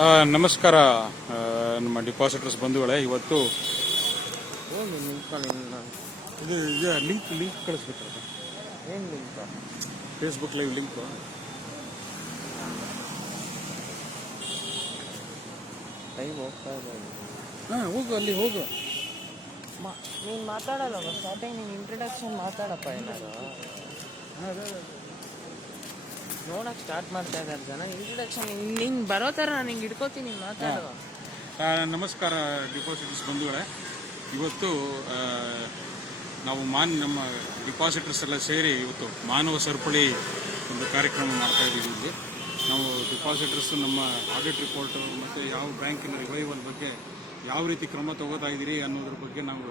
ನಮಸ್ಕಾರ ನಮ್ಮ ಡಿಪಾಸಿಟರ್ಸ್ ಬಂಧುಗಳೇ. ಇವತ್ತು ಇದು ಲಿಂಕ್ ಕಳಿಸ್ಬೇಕಲ್ಲ, ಏನು link? Facebook live link. Time ಹೋಗ್ತಾ ಇದೆ. ಹೋಗು, ಅಲ್ಲಿ ಹೋಗು. ನೀನು ಮಾತಾಡಲ್ಲ ಸ್ಟಾರ್ಟಿಂಗ್, ನೀನು ಇಂಟ್ರಡಕ್ಷನ್ ಮಾತಾಡಪ್ಪ ಏನಾರು. ನೋಡಕ್ಕೆ ಸ್ಟಾರ್ಟ್ ಮಾಡ್ತಾ ಇದ್ದಾರೆ ಜನ. ಇಂಟ್ರಡಕ್ಷನ್ ನಿಂಗೆ ಬರೋ ಥರ ನಾನು ಹಿಂಗೆ ಹಿಡ್ಕೋತೀನಿ, ಮಾತಾಡುವ. ನಮಸ್ಕಾರ ಡಿಪಾಸಿಟರ್ಸ್ ಬಂಧುಗಳೇ. ಇವತ್ತು ನಾವು ನಮ್ಮ ಡಿಪಾಸಿಟರ್ಸ್ ಎಲ್ಲ ಸೇರಿ ಇವತ್ತು ಮಾನವ ಸರಪಳಿ ಒಂದು ಕಾರ್ಯಕ್ರಮ ಮಾಡ್ತಾ ಇದ್ದೀವಿ. ಇಲ್ಲಿ ನಾವು ಡಿಪಾಸಿಟರ್ಸ್ ನಮ್ಮ ಆಡಿಟ್ ರಿಪೋರ್ಟ್ ಮತ್ತು ಯಾವ ಬ್ಯಾಂಕಿನ ರಿವೈವಲ್ ಬಗ್ಗೆ ಯಾವ ರೀತಿ ಕ್ರಮ ತಗೋತಾ ಇದ್ದೀರಿ ಅನ್ನೋದ್ರ ಬಗ್ಗೆ ನಾವು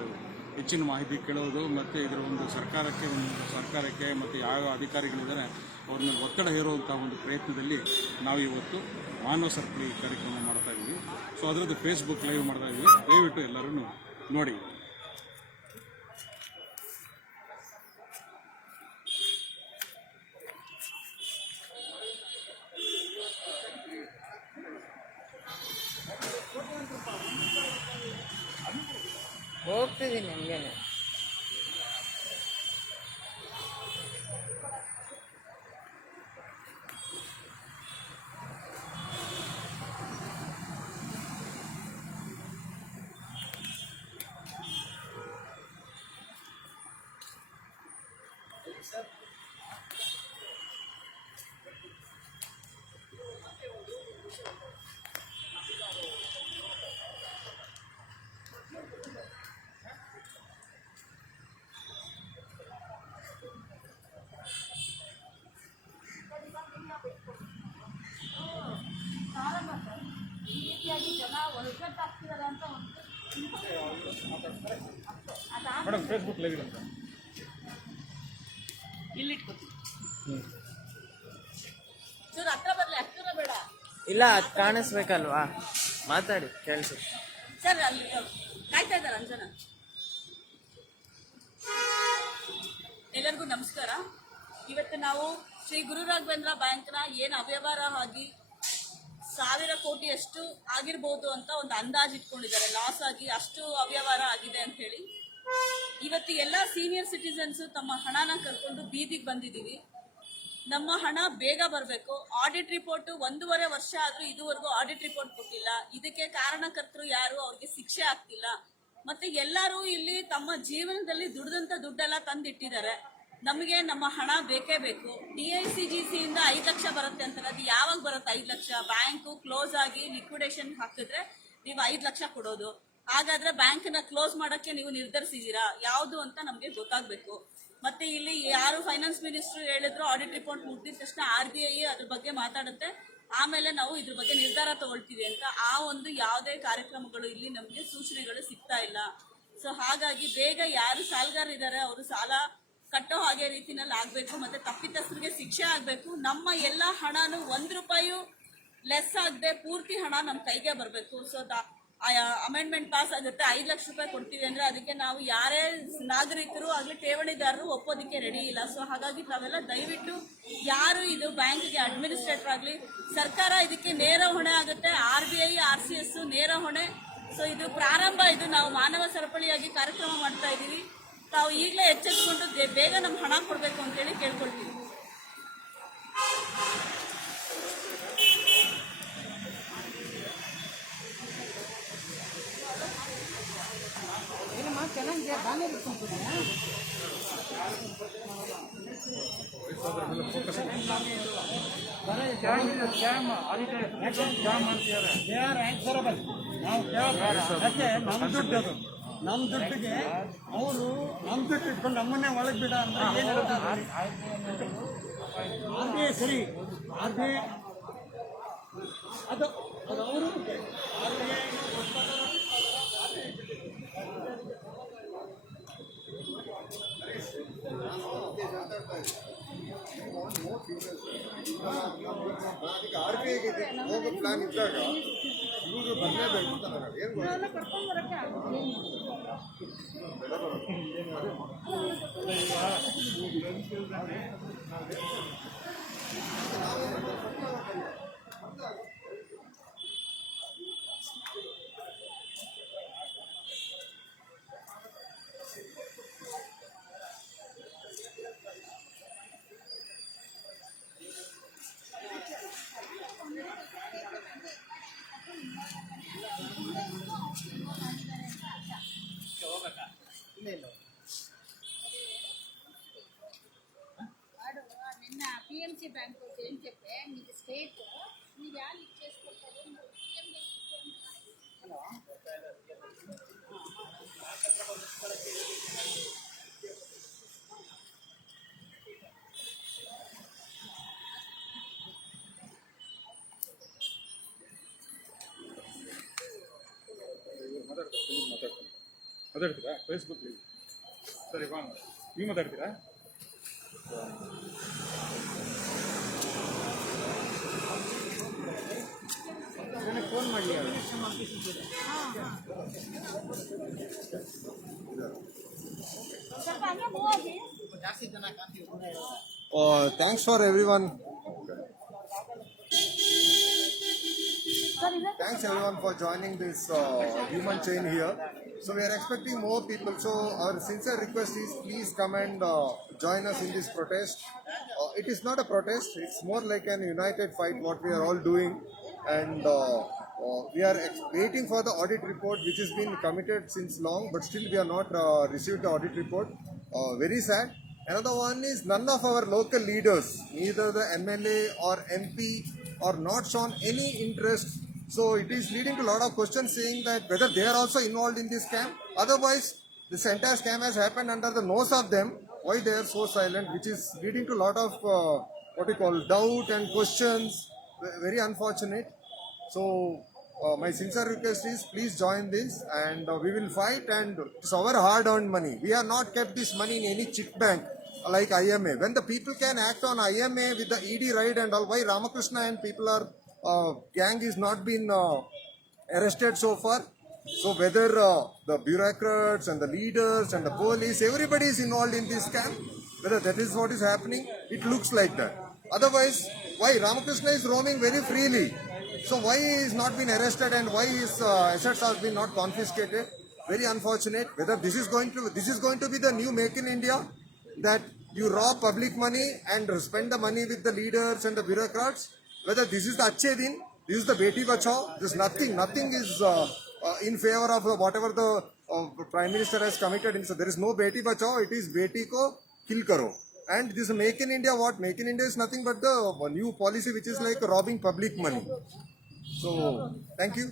ಹೆಚ್ಚಿನ ಮಾಹಿತಿ ಕೇಳೋದು, ಮತ್ತು ಇದರ ಒಂದು ಸರ್ಕಾರಕ್ಕೆ ಮತ್ತು ಯಾವ ಅಧಿಕಾರಿಗಳಿದ್ದಾರೆ ಅವ್ರ ಮೇಲೆ ಒತ್ತಡ ಹೇರುವಂಥ ಒಂದು ಪ್ರಯತ್ನದಲ್ಲಿ ನಾವು ಇವತ್ತು ಮಾನವ ಸರಪಳಿ ಕಾರ್ಯಕ್ರಮ ಮಾಡ್ತಾ ಇದ್ದೀವಿ. ಸೊ ಅದರದ್ದು ಫೇಸ್ಬುಕ್ ಲೈವ್ ಮಾಡ್ತಾ ಇದ್ದೀವಿ. ದಯವಿಟ್ಟು ಎಲ್ಲರೂ ನೋಡಿ. ಹೋಗ್ತಿದ್ದೀನಿ ಹಂಗೇನೆ. ಮೇಡಮ್ ಫೇಸ್ಬುಕ್ ಲೈವ್ ಅಂತ ಇಲ್ಲ, ಅದು ಕಾಣಿಸ್ಬೇಕಲ್ವಾ, ಮಾತಾಡಿ ಕೇಳಿಸಿ. ಸರ್ ಅಲ್ಲಿ ಕಾಯ್ತಾ ಇದ್ದಾರೆ ಅಂಜನ. ಎಲ್ಲರಿಗೂ ನಮಸ್ಕಾರ. ಇವತ್ತು ನಾವು ಶ್ರೀ ಗುರು ರಾಘವೇಂದ್ರ ಬ್ಯಾಂಕ್ನ ಏನು ಅವ್ಯವಹಾರ ಆಗಿ 1000 ಕೋಟಿಯಷ್ಟು ಆಗಿರ್ಬೋದು ಅಂತ ಒಂದು ಅಂದಾಜು ಇಟ್ಕೊಂಡಿದ್ದಾರೆ. ಲಾಸ್ ಆಗಿ ಅಷ್ಟು ಅವ್ಯವಹಾರ ಆಗಿದೆ ಅಂತ ಹೇಳಿ ಇವತ್ತು ಎಲ್ಲ ಸೀನಿಯರ್ ಸಿಟಿಸನ್ಸ್ ತಮ್ಮ ಹಣನ ಕರ್ಕೊಂಡು ಬೀದಿಗೆ ಬಂದಿದ್ದೀವಿ. ನಮ್ಮ ಹಣ ಬೇಗ ಬರಬೇಕು. ಆಡಿಟ್ ರಿಪೋರ್ಟ್ 1.5 ವರ್ಷ ಆದ್ರೂ ಇದುವರೆಗೂ ಆಡಿಟ್ ರಿಪೋರ್ಟ್ ಕೊಟ್ಟಿಲ್ಲ. ಇದಕ್ಕೆ ಕಾರಣಕರ್ತರು ಯಾರು, ಅವ್ರಿಗೆ ಶಿಕ್ಷೆ ಆಗ್ತಿಲ್ಲ. ಮತ್ತೆ ಎಲ್ಲರೂ ಇಲ್ಲಿ ತಮ್ಮ ಜೀವನದಲ್ಲಿ ದುಡ್ದಂತ ದುಡ್ಡೆಲ್ಲ ತಂದಿಟ್ಟಿದ್ದಾರೆ. ನಮಗೆ ನಮ್ಮ ಹಣ ಬೇಕೇ ಬೇಕು. DICGC ಇಂದ 5 ಲಕ್ಷ ಬರುತ್ತೆ ಅಂತಾರೆ. ಅದು ಯಾವಾಗ ಬರುತ್ತೆ 5 ಲಕ್ಷ? ಬ್ಯಾಂಕು ಕ್ಲೋಸ್ ಆಗಿ ಲಿಕ್ವಿಡೇಷನ್ ಹಾಕಿದ್ರೆ ನೀವು 5 ಲಕ್ಷ ಕೊಡೋದು. ಹಾಗಾದ್ರೆ ಬ್ಯಾಂಕ್ನ ಕ್ಲೋಸ್ ಮಾಡಕ್ಕೆ ನೀವು ನಿರ್ಧರಿಸಿದೀರಾ ಯಾವುದು ಅಂತ ನಮಗೆ ಗೊತ್ತಾಗಬೇಕು. ಮತ್ತೆ ಇಲ್ಲಿ ಯಾರು ಫೈನಾನ್ಸ್ ಮಿನಿಸ್ಟರ್ ಹೇಳಿದ್ರು ಆಡಿಟ್ ರಿಪೋರ್ಟ್ ಮುಗಿದ ತಕ್ಷಣ RBI ಅದ್ರ ಬಗ್ಗೆ ಮಾತಾಡುತ್ತೆ, ಆಮೇಲೆ ನಾವು ಇದ್ರ ಬಗ್ಗೆ ನಿರ್ಧಾರ ತಗೊಳ್ತೀವಿ ಅಂತ. ಆ ಒಂದು ಯಾವುದೇ ಕಾರ್ಯಕ್ರಮಗಳು ಇಲ್ಲಿ ನಮಗೆ ಸೂಚನೆಗಳು ಸಿಗ್ತಾ ಇಲ್ಲ. ಸೊ ಹಾಗಾಗಿ ಬೇಗ ಯಾರು ಸಾಲಗಾರ ಇದ್ದಾರೆ ಅವರು ಸಾಲ ಕಟ್ಟೋ ಹಾಗೆ ರೀತಿನಲ್ಲಿ ಆಗ್ಬೇಕು. ಮತ್ತೆ ತಪ್ಪಿತಸ್ಥರಿಗೆ ಶಿಕ್ಷೆ ಆಗ್ಬೇಕು. ನಮ್ಮ ಎಲ್ಲ ಹಣನು 1 ರೂಪಾಯಿ ಲೆಸ್ ಆಗದೆ ಪೂರ್ತಿ ಹಣ ನಮ್ಮ ಕೈಗೆ ಬರಬೇಕು. ಸೊ ಅಮೆಂಡ್ಮೆಂಟ್ ಪಾಸ್ ಆಗುತ್ತೆ, 5 ಲಕ್ಷ ರೂಪಾಯಿ ಕೊಡ್ತೀವಿ ಅಂದ್ರೆ ಅದಕ್ಕೆ ನಾವು ಯಾರೇ ನಾಗರಿಕರು ಆಗ್ಲಿ ಠೇವಣಿದಾರರು ಒಪ್ಪೋದಕ್ಕೆ ರೆಡಿ ಇಲ್ಲ. ಸೊ ಹಾಗಾಗಿ ನಾವೆಲ್ಲ ದಯವಿಟ್ಟು ಯಾರು ಇದು ಬ್ಯಾಂಕ್ಗೆ ಅಡ್ಮಿನಿಸ್ಟ್ರೇಟರ್ ಆಗಲಿ, ಸರ್ಕಾರ ಇದಕ್ಕೆ ನೇರ ಹೊಣೆ ಆಗುತ್ತೆ. RBI RCS ನೇರ ಹೊಣೆ. ಸೊ ಇದು ಪ್ರಾರಂಭ. ಇದು ನಾವು ಮಾನವ ಸರಪಳಿಯಾಗಿ ಕಾರ್ಯಕ್ರಮ ಮಾಡ್ತಾ ಇದ್ದೀವಿ. ತಾವು ಈಗಲೇ ಎಚ್ಚೆತ್ಕೊಂಡು ಬೇಗ ನಮ್ಮ ಹಣ ಕೊಡಬೇಕು ಅಂತೇಳಿ ಕೇಳ್ಕೊಳ್ತೀವಿ. ನಮ್ಮ ದುಡ್ಡಿಗೆ ಅವರು ನಮ್ಮ ದುಡ್ಡು ಇಟ್ಕೊಂಡು ನಮ್ಮನ್ನೇ ಒಳಗೆ ಬಿಡ ಅಂದ್ರೆ ಏನು RBI ಸರಿ, RBI ಅದು ಅವರು RBIಗೆ ಹೋಗೋ ಪ್ಲಾನ್ ಇದ್ದಾಗ ಇವರು ಬರಲೇಬೇಕು ಅಂತ ಏನು ಮಾತಾಡ್ತೀರಾ ಫೇಸ್ಬುಕ್ ಸರಿ ಬಾ ನೀವು ಮಾತಾಡ್ತೀರಾ ಫೋನ್ ಮಾಡಿ Thanks for everyone. Thanks everyone for joining this human chain here. So we are expecting more people. So our sincere request is please come and join us in this protest. It is not a protest. It's more like an united fight what we are all doing. And we are waiting for the audit report which has been committed since long, but still we are not received the audit report. Very sad. Another one is none of our local leaders, neither the MLA or MP, are not shown any interest. So it is leading to a lot of questions saying that whether they are also involved in this scam. Otherwise, this entire scam has happened under the nose of them. Why they are so silent, which is leading to a lot of what you call doubt and questions. Very unfortunate. So my sincere request is please join this and we will fight, and it's our hard-earned money. We have not kept this money in any chit bank like IMA. When the people can act on IMA with the ED raid and all, why Ramakrishna and people are gang is not been arrested so far? So whether the bureaucrats and the leaders and the police, everybody is involved in this scam, whether that is what is happening, it looks like that. Otherwise, why Ramakrishna is roaming very freely? So why he is not been arrested and why his assets have been not confiscated? Very unfortunate. Whether this is going to be the new Make in India, that you rob public money and spend the money with the leaders and the bureaucrats. Whether this is the Achhe Din, this is the Beti Bachao. There's nothing is in favor of whatever the Prime Minister has committed. So there is no Beti Bachao. It is Beti ko kill karo. And this Make in India, what? Make in India is nothing but the new policy which is like robbing public money. So, thank you.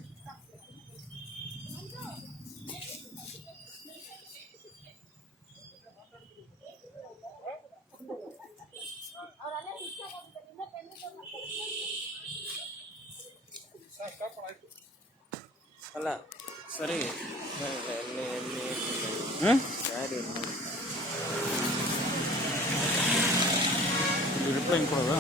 ಅಲ್ಲ ಸರಿ reply ಕೊಡೋದಾ